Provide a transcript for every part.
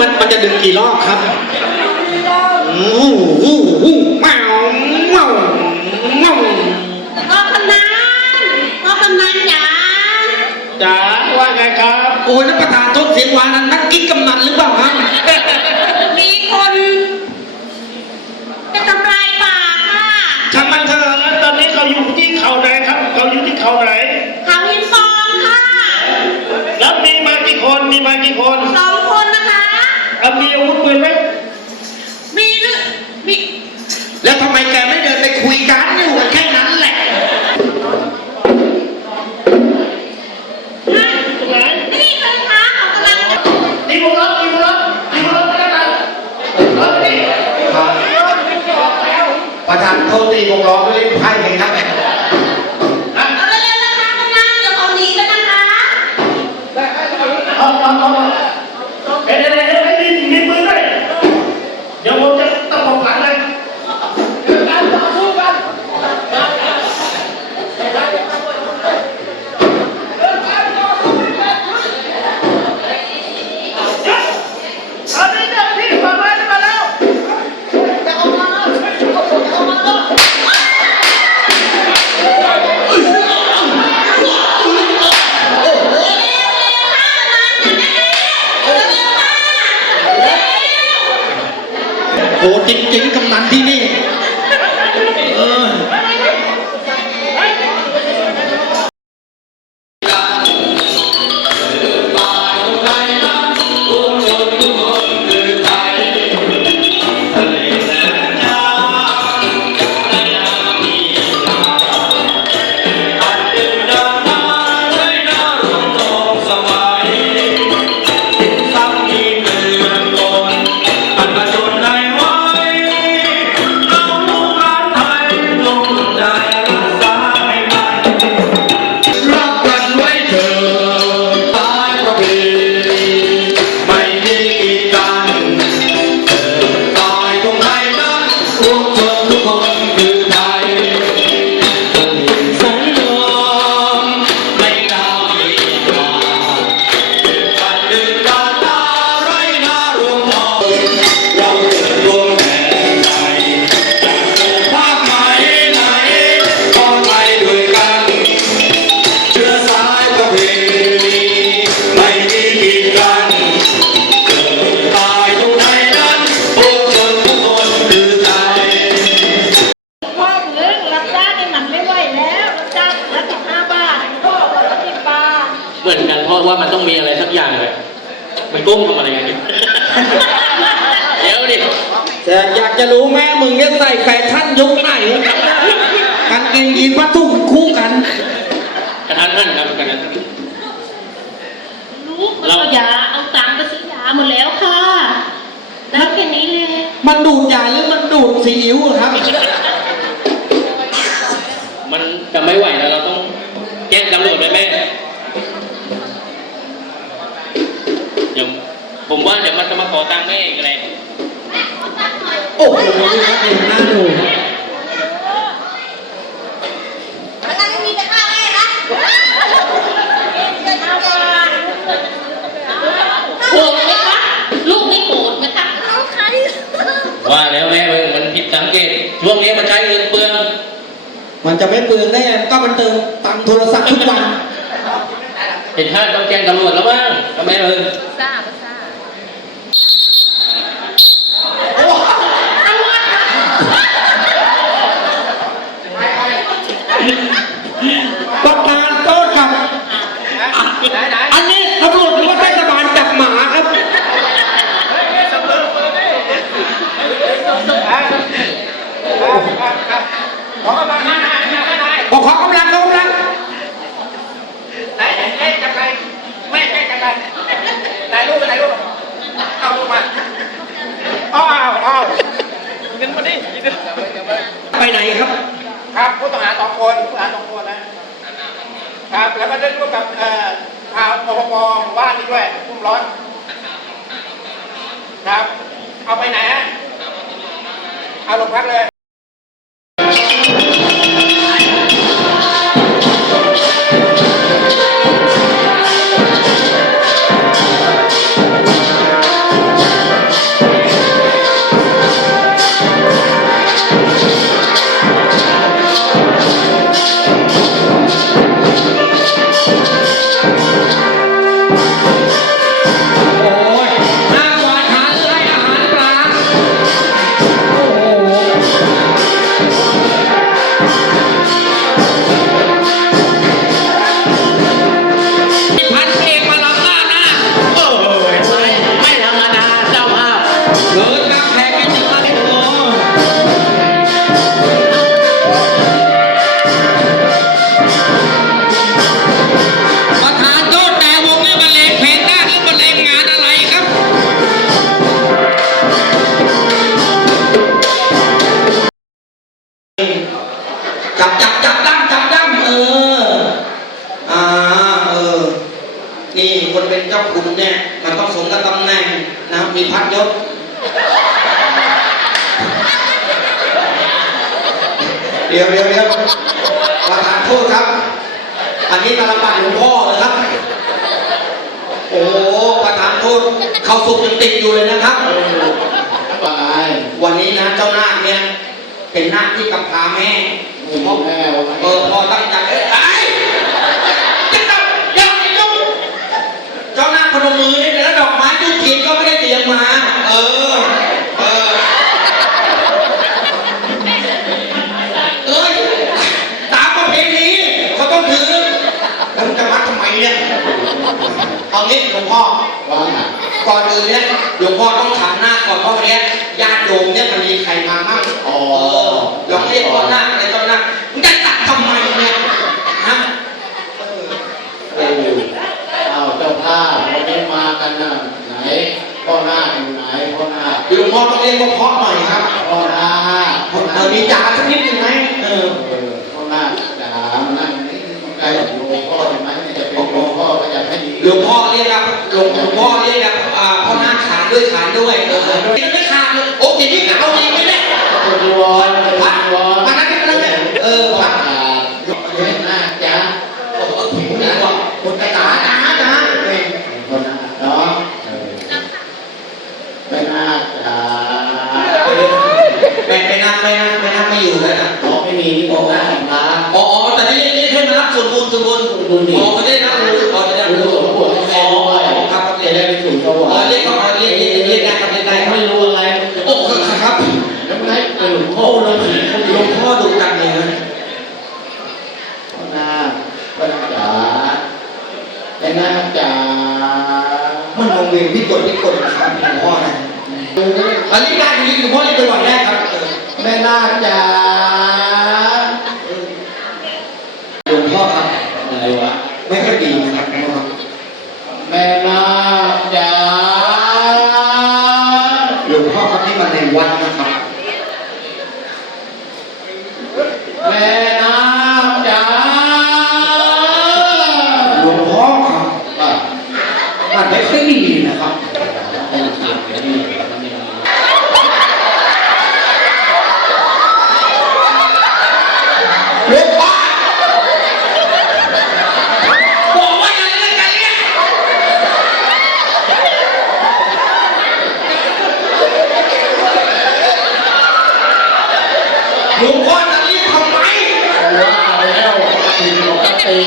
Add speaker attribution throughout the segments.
Speaker 1: มันจะดึงกี่รอบครับอู้หูหูแมวแมวแมว
Speaker 2: พ่อกำนันพ่อกำนันจ๋า
Speaker 3: จ๋าว่าไงครับ
Speaker 1: โอ้ยนักประธานโทษเสียงหวานนั้นนักกิ๊กกำนันหรือเปล่าครับ
Speaker 2: มีคนจะทำลายป่าค่ะ
Speaker 3: ช่างมันเถอะตอนนี้เขาอยู่ที่เขาไหนครับ เขาอยู่ที่เขาไหน
Speaker 2: เขาหินฟองค่ะ
Speaker 3: แล้วมีมากี่คน มีมากี่คน แล้ว อ
Speaker 1: ยา
Speaker 2: กจะ
Speaker 3: รู้แม่มึง
Speaker 1: จะใส่
Speaker 2: แฟ
Speaker 1: ชั่นยุคไหนกางเกงยีนผ้าถุงคู่กัน
Speaker 4: กระทันหันครับกันนะ
Speaker 2: ลูกเอายาเอาตังค์ไปซื้อยาหมดแล้วค่ะแล้วแค่นี้เลย
Speaker 1: มันดูดยาหรือมันดูดซีอิ๊วอะครับ
Speaker 4: มันจะไม่ไหวแล้วเราต้องแจ้งตำรวจไหมแม่เดี๋ยวผมว่าเดี๋ยวมันจะมาขอตังค์แม่อีกอะไร
Speaker 1: โอ้โหนี่ครับเห็นหน้าดู
Speaker 2: มันนั่งมีแต่ข้าวแม่นะโกรธไหมคะลูกไม่โกรธไหมคะ
Speaker 4: ว่าแล้วแม่มึงมันผิดสังเกต ช่วงนี้มันใช้เงินเปลือง
Speaker 1: มันจะไม่เปลืองได้ไงก็มันเติมตังค์โทรศัพท์ทุกวัน
Speaker 4: เห็นท่าต้องแจ้งตำรวจแล้วมั้งทำไมเออ
Speaker 2: ซ่าก็ซ่า
Speaker 1: ประธานโทษครับอะอันนี้ตำรวจหรือว่าเทศบาลจับหมาครับ
Speaker 3: ขอกำลังหน้าหน้าหน้าหน้า
Speaker 1: บอกขอกำลังขอกำลัง
Speaker 3: ไหนไหนเอ๊ะจับใครแม่แม่จับใครไหนลูกไหนลูกเอาลูกมาอ้าวอ้าวเงินมาดิ
Speaker 1: ไปไหนครับ
Speaker 3: ครับผู้ต้องหาสองคนผู้ต้องหาสองคนนะครับแล้วก็ได้ร่วมกับเอ่อชาวปปปหมู่บ้านนี้ด้วยพุ่ม ร้อนครับ เอาไปไหนฮะเอาลงพักเลย
Speaker 1: เดี๋ยวเดี๋ยวเดี๋ยวประธานโทษครับ อันนี้ตาลปัดหลวงพ่อเลยครับ โอ้โหประธานโทษเขาสุกยังติดอยู่เลยนะครับ
Speaker 5: ไป
Speaker 1: วันนี้นะเจ้านาคเนี่ยเป็นนาคที่กำพร้าแม่
Speaker 5: พ่อแม่ไว้
Speaker 1: เออพอตั้งใจเอ้ยไอ้จะต้องยังไอ้ยุ่งเจ้านาคพนมมือเนี่ยแล้วดอกไม้ทุกทีก็ไม่ได้เตรียมมา เออเออ ก่อนอื่นเนี่ยหลวงพ่อต้องถามหน้าก่อนว่าวันเนี้ยญาติโยมเนี่ยมันมีใครมาบ้าง
Speaker 5: อ๋อ
Speaker 1: เออลองเรียกพ่อหน้าอะไรต้นหน้ามึงจะตัดทำไมเนี่ยฮะ
Speaker 5: เออเอาเจ้าภาพวันนี้มากันน่ะไหนพ่อหน้าอยู่ไหนพ่อหน้า
Speaker 1: หลวงพ่อต้องเรียกว่าเพราะหน่อยครับ
Speaker 5: พ่อหน้าพ่อห
Speaker 1: เอ
Speaker 5: น้า
Speaker 1: อมีจ่าสักนิดหนึ่งไหมเออ
Speaker 5: เออพ่อหน้าจ๋ามานั่งนี่ใกล้กับหลวงพ่อใช่ไหมเนี่ยจะเป็นหลวงพ่อก็อยากให้ดี
Speaker 1: หลวงพ่อาน กล
Speaker 5: พิก
Speaker 1: ลนะ
Speaker 5: ครัวงพ่อนะอันนี้
Speaker 1: ได้จริงหลวงพ่อเรียกเป็นวันแรกครับเออ
Speaker 5: แม่หน้าจ๋า
Speaker 1: หลวงพ่อครับ
Speaker 5: อะไรวะ
Speaker 1: ไม่ค่อยดีนะครับหลวงพ่อครับ
Speaker 5: แม่หน้าจ๋า
Speaker 1: หลวงพ่อครับนี่มันในวัดนะครับ
Speaker 5: แม่หน้าจ๋า
Speaker 1: หลวงพ่อครับ
Speaker 5: อะ
Speaker 1: มันไม่ค่อยดีนะครับ
Speaker 5: ให้เสียงเดี๋ยวนี้มันยังมี
Speaker 1: หลวงพ่อบอกว่าอย่าเล่นกันเนี่ยหลวงพ่อจะรีบทำไม
Speaker 5: ว่าแล้วผิดปกติ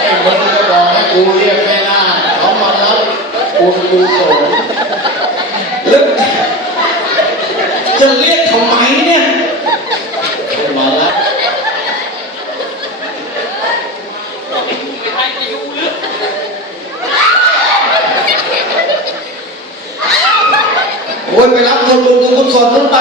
Speaker 5: ไอ้มึงก็บอกให้กูเรียกแม่นาคเขามารับกูกูโสด
Speaker 1: แล้ว จะเรียกทำไมเนี่ย
Speaker 5: กูมารับ
Speaker 1: โอ้ยไปรับคนบุญกุศลนู้นไป